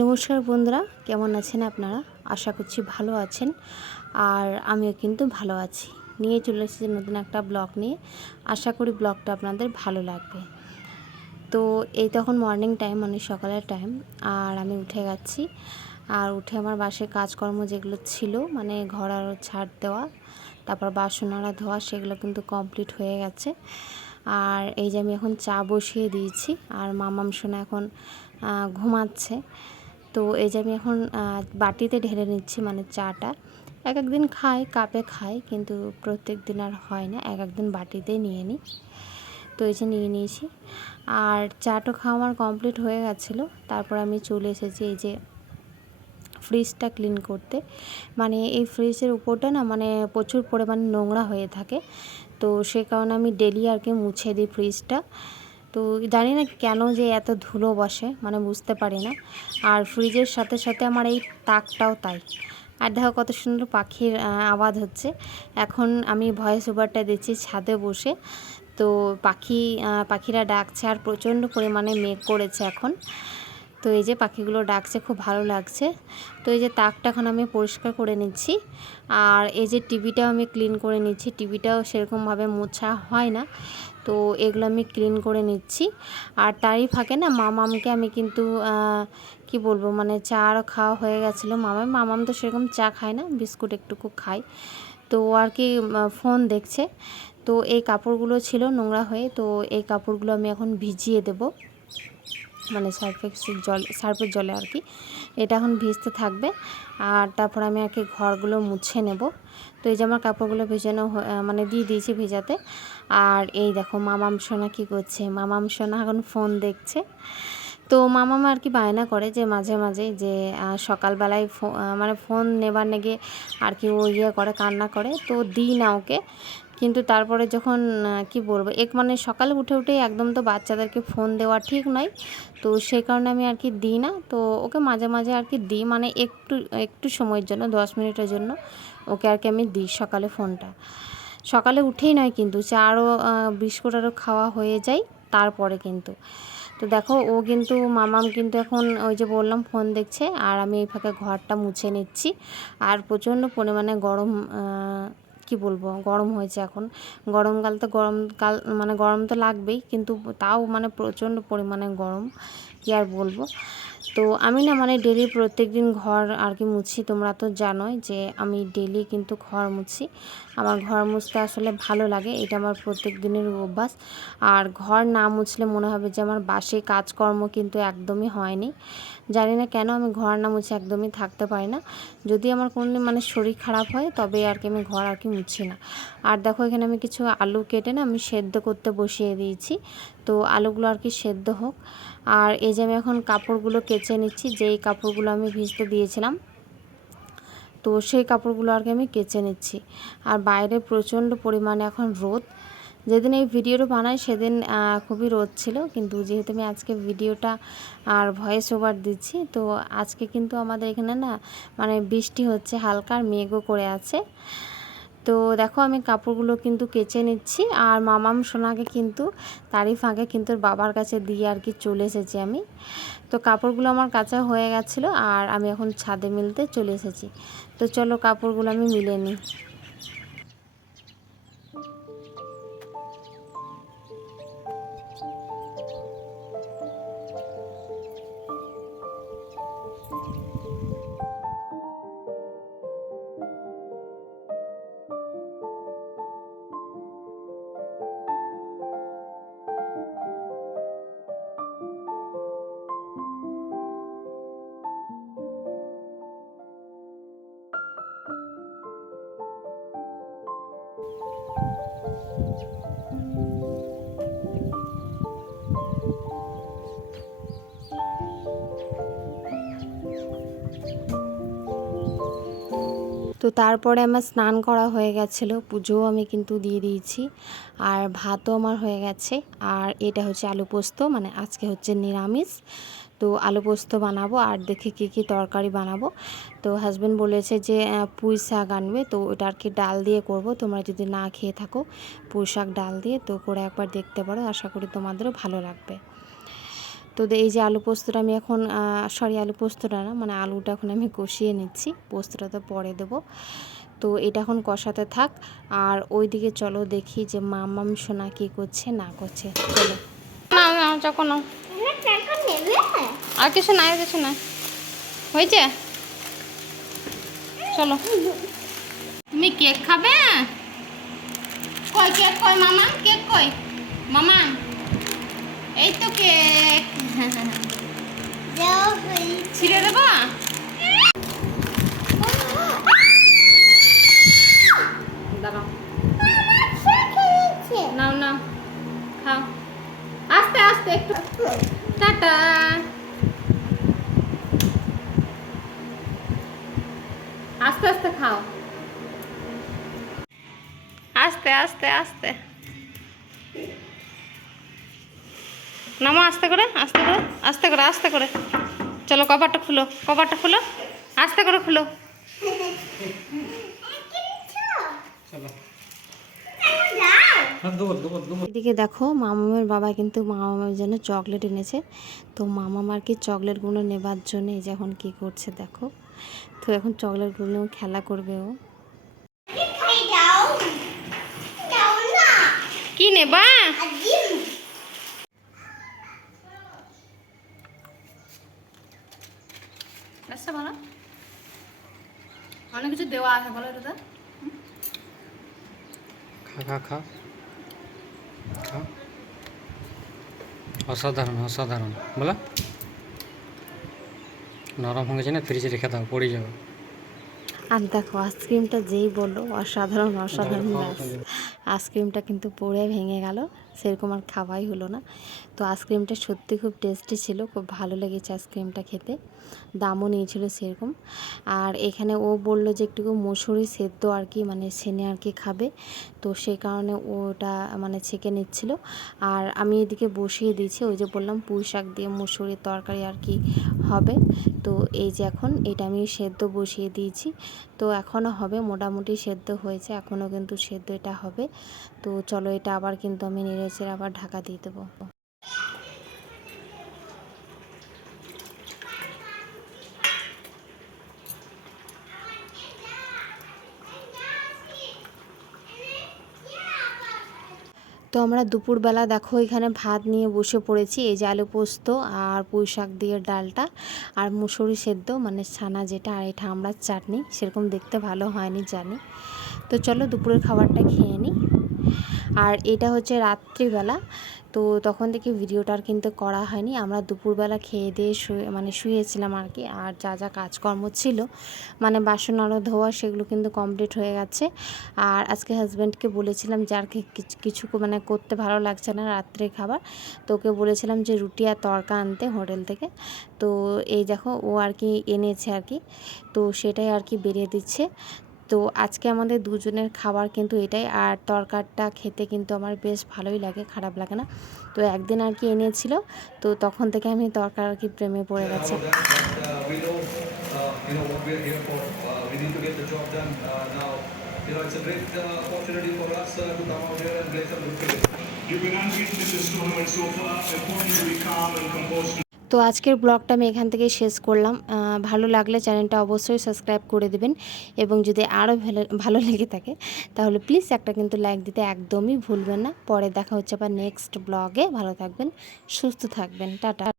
নমস্কার বন্ধুরা, কেমন আছেন আপনারা? আশা করছি ভালো আছেন। আর আমিও কিন্তু ভালো আছি। নিয়ে চলে এসেছি নতুন একটা ব্লগ নিয়ে। আশা করি ব্লগটা আপনাদের ভালো লাগবে। তো এই তখন মর্নিং টাইম, মানে সকালের টাইম। আর আমি উঠে গেছি। আর উঠে আমার বাসায় কাজকর্ম যেগুলো ছিল, মানে ঘর আরও ঝাড় দেওয়া, তারপর বাসন আরা ধোয়া, সেগুলো কিন্তু কমপ্লিট হয়ে গেছে। আর এই যে আমি এখন চা বসিয়ে দিয়েছি। আর মামাম সোনা এখন ঘুমাচ্ছে। তো এই যে আমি এখন বাটিতে ঢেলে নিচ্ছি, মানে চাটা। এক একদিন খাই, কাপে খাই, কিন্তু প্রত্যেক দিন আর হয় না, এক একদিন বাটিতেই নিয়ে নিই। তো এই যে নিয়ে নিয়েছি। আর চাটা খাওয়া আমার কমপ্লিট হয়ে গেছিলো। তারপর আমি চলে এসেছি এই যে ফ্রিজটা ক্লিন করতে। মানে এই ফ্রিজের উপরটা না, মানে প্রচুর পরিমাণে নোংরা হয়ে থাকে। তো সে কারণে আমি ডেলি আর কি মুছে দিই ফ্রিজটা। তো জানি না কেন যে এত ধুলো বসে, মানে বুঝতে পারি না। আর ফ্রিজের সাথে সাথে আমার এই তাকটাও তাই। আর দেখো কত সুন্দর পাখির আওয়াজ হচ্ছে। এখন আমি ভয়েস ওভারটা দিচ্ছি ছাদে বসে। তো পাখিরা ডাকছে, আর প্রচণ্ড পরিমাণে মেঘ করেছে এখন। তো এই যে পাখিগুলো ডাকছে, খুব ভালো লাগছে। তো এই যে তাকটা এখন আমি পরিষ্কার করে নিচ্ছি। আর এই যে টিভিটাও আমি ক্লিন করে নিচ্ছি। টিভিটাও সেরকমভাবে মোছা হয় না, তো এগুলো আমি ক্লিন করে নিচ্ছি। আর তারই ফাঁকে না মামামকে আমি কিন্তু কি বলবো, মানে চা খাওয়া হয়ে গেছিলো। মামাম তো সেরকম চা খায় না, বিস্কুট একটুকু খায়। তো আর কি ফোন দেখছে। তো এই কাপড়গুলো ছিল নোংরা হয়ে, তো এই কাপড়গুলো আমি এখন ভিজিয়ে দেবো, মানে সার্ফের জলে আর কি। এটা এখন ভিজতে থাকবে। আর তারপর আমি আর কি ঘরগুলো মুছে নেব। তো এই যে আমার কাপড়গুলো ভেজানো মানে দিয়ে দিয়েছি ভেজাতে। আর এই দেখো মামাম সোনা কী করছে। মামাম সোনা এখন ফোন দেখছে। তো মামাম আর কি বায়না করে যে মাঝে মাঝে যে সকালবেলায় মানে ফোন নেবার নেগে আর কি ও করে, কান্না করে। তো দিই না ওকে। কিন্তু তারপরে যখন কি বলবো, মানে সকালে উঠে উঠেই একদম তো বাচ্চাদেরকে ফোন দেওয়া ঠিক নয়। তো সেই কারণে আমি আর কি দিই না। তো ওকে মাঝে মাঝে আর কি দিই, মানে একটু একটু সময়ের জন্য, 10 মিনিটের জন্য ওকে আর কি আমি দিই সকালে ফোনটা। সকালে উঠেই নয় কিন্তু, চা আরও বিস্কুট আরও খাওয়া হয়ে যায় তারপরে কিন্তু। তো দেখো ও কিন্তু মামাম কিন্তু এখন ওই যে বললাম ফোন দেখছে। আর আমি এই ফাঁকে ঘরটা মুছে নিচ্ছি। আর প্রচণ্ড পরিমাণে গরম, কি বলবো, গরম হয়েছে এখন। গরমকাল তো মানে গরম তো লাগবেই, কিন্তু তাও মানে প্রচণ্ড পরিমাণে গরম, কি আর বলবো। তো আমি না মানে ডেলি প্রত্যেক দিন ঘর আর কি মুছি। তোমরা তো জানোই যে আমি ডেলি কিন্তু ঘর মুছি। আমার ঘর মুছতে আসলে ভালো লাগে, এটা আমার প্রত্যেক দিনের অভ্যাস। আর ঘর না মুছলে মনে হবে যে আমার বাসি কাজকর্ম কিন্তু একদমই হয়নি। জানি না কেন আমি ঘর না মুছে একদমই থাকতে পারি না। যদি আমার কোনোদিন মানে শরীর খারাপ হয়, তবে আর কি আমি ঘর আর কি মুছি না। আর দেখো এখানে আমি কিছু আলু কেটে না আমি সেদ্ধ করতে বসিয়ে দিয়েছি। তো আলুগুলো আর কি সেদ্ধ হোক। আর এই যে আমি এখন কাপড়গুলো কেচে নিচ্ছি, যেই কাপড়গুলো আমি ভিজতে দিয়েছিলাম। তো সেই কাপড়গুলো আর কি আমি কেচে নিচ্ছি। আর বাইরে প্রচণ্ড পরিমাণে এখন রোদ। যেদিন এই ভিডিওটা বানাই সেদিন খুবই রোদ ছিল, কিন্তু যেহেতু আমি আজকে ভিডিওটা আর ভয়েস ওভার দিচ্ছি, তো আজকে কিন্তু আমাদের এখানে না মানে বৃষ্টি হচ্ছে হালকা, আর মেঘও করে আছে। তো দেখো আমি কাপড়গুলো কিন্তু কেচে নিচ্ছি। আর মামাম সোনাকে কিন্তু তারই ফাঁকে কিন্তু বাবার কাছে দিয়ে আর কি চলে এসেছি আমি। তো কাপড়গুলো আমার কাঁচা হয়ে গেছিলো, আর আমি এখন ছাদে মিলতে চলে এসেছি। তো চলো কাপড়গুলো আমি মিলে নিই। তো তারপরে আমার স্নান করা হয়ে গেছিলো, পুজোও আমি কিন্তু দিয়ে দিয়েছি। আর ভাতও আমার হয়ে গেছে। আর এটা হচ্ছে আলু পোস্ত, মানে আজকে হচ্ছে নিরামিষ। তো আলু পোস্ত বানাবো, আর দেখে কী তরকারি বানাবো। তো হাজব্যান্ড বলেছে যে পুঁই শাক আনবে, তো ওটা আর কি ডাল দিয়ে করব। তোমরা যদি না খেয়ে থাকো পুঁই শাক ডাল দিয়ে, তো করে একবার দেখতে পারো, আশা করি তোমাদেরও ভালো লাগবে। তো এই যে আলু পোস্তটা আমি এখন আলু পোস্তটা না, মানে আলুটা এখন আমি কষিয়ে নিচ্ছি, পোস্তটা তো পরে দেবো। তো এটা এখন কষাতে থাক। আর ওইদিকে চলো দেখি যে মাম্মাম সোনা কী করছে না করছে। চলো না যখন আর কিছু নাই, কিছু নাই, হয়েছে। চলো, তুমি কেক খাবে? কই কেক, কই মামা কেক, কই মামা? এই তো কেক। ছিঁড়ে দেবো? দাঁড়াও, নাও নাও খাও, আস্তে আস্তে একটু। টাটা। আস্তে আস্তে খাও, আস্তে আস্তে আস্তে নামো, আস্তে করে আস্তে করে আস্তে করে আস্তে করে। চলো কভারটা খুলো, কভারটা খুলো, আস্তে করে খুলো। এদিকে দেখো মামামের বাবা কিন্তু মামামের জন্য চকলেট এনেছে। তো মামাম আর কি চকলেটগুলো নেবার জন্য এই যে এখন কী করছে দেখো। তো এখন চকলেটগুলো খেলা করবে ও। কি নেবা? আচ্ছা বলো, অনেক কিছু দেওয়া আছে বলো দাদা। খা খা খা খা, অসাধারণ অসাধারণ বলো। নরম হয়ে গেছে না, ফ্রিজে রেখে দাও, পড়ে যাবে। আর দেখো আইসক্রিমটা যেই বললো অসাধারণ অসাধারণ, আইসক্রিমটা কিন্তু পড়ে ভেঙে গেল, সেরকম আর খাওয়াই হলো না। তো আইসক্রিমটা সত্যি খুব টেস্টি ছিল, খুব ভালো লেগেছে আইসক্রিমটা খেতে, দামও নিয়েছিল সেরকম। আর এখানে ও বলল যে একটু মুসুরি সেদ্ধ আর কি, মানে ছেনে আর কি খাবে, তো সেই কারণে ওটা মানে ছেঁকে নিচ্ছিল। আর আমি এদিকে বসিয়ে দিয়েছি, ওই যে বললাম পুঁই শাক দিয়ে মুসুরির তরকারি আর কি হবে। তো এই যে এখন এটা আমি সেদ্ধ বসিয়ে দিয়েছি, তো এখনও হবে, মোটামুটি সেদ্ধ হয়েছে, এখনও কিন্তু সেদ্ধ এটা হবে। তো চলো এটা আবার কিন্তু আমি নেড়েচেড়ে আবার ঢাকা দিয়ে দেবো। তো আমরা দুপুরবেলা দেখো এখানে ভাত নিয়ে বসে পড়েছি, এই যে আলু পোস্ত আর পুঁই শাক দিয়ে ডালটা আর মুসুরি সেদ্ধ মানে ছানা যেটা, আর এটা আমরা চাটনি, সেরকম দেখতে ভালো হয়নি জানি। তো চলো দুপুরের খাবারটা খেয়ে নিই। আর এটা হচ্ছে রাত্রিবেলা, তো তখন থেকে ভিডিওটার কিন্তু করা হয়নি। আমরা দুপুরবেলা খেয়ে দিয়ে শুয়েছিলাম আর কি। আর যা যা কাজকর্ম ছিল মানে বাসন আরও ধোয়া, সেগুলো কিন্তু কমপ্লিট হয়ে গেছে। আর আজকে হাজব্যান্ডকে বলেছিলাম যে আর কিছু মানে করতে ভালো লাগছে না রাত্রে খাবার, তো ওকে বলেছিলাম যে রুটি আর তড়কা আনতে হোটেল থেকে। তো এই দেখো ও আর কি এনেছে আর কি, তো সেটাই আর কি বেরিয়ে দিচ্ছে। তো আজকে আমাদের দুজনের খাবার কিন্তু এটাই। আর তরকারিটা খেতে কিন্তু আমার বেশ ভালোই লাগে, খারাপ লাগে না। তো একদিন আর কি এনেছিল, তো তখন থেকে আমি তরকারি আর কি প্রেমে পড়ে গেছে। তো আজকের ব্লগটা আমি এখান থেকেই শেষ করলাম। ভালো লাগলে চ্যানেলটা অবশ্যই সাবস্ক্রাইব করে দেবেন, এবং যদি আরও ভালো লেগে থাকে তাহলে প্লিজ একটা কিন্তু লাইক দিতে একদমই ভুলবেন না। পরে দেখা হচ্ছে আবার নেক্সট ব্লগে। ভালো থাকবেন, সুস্থ থাকবেন, টাটা।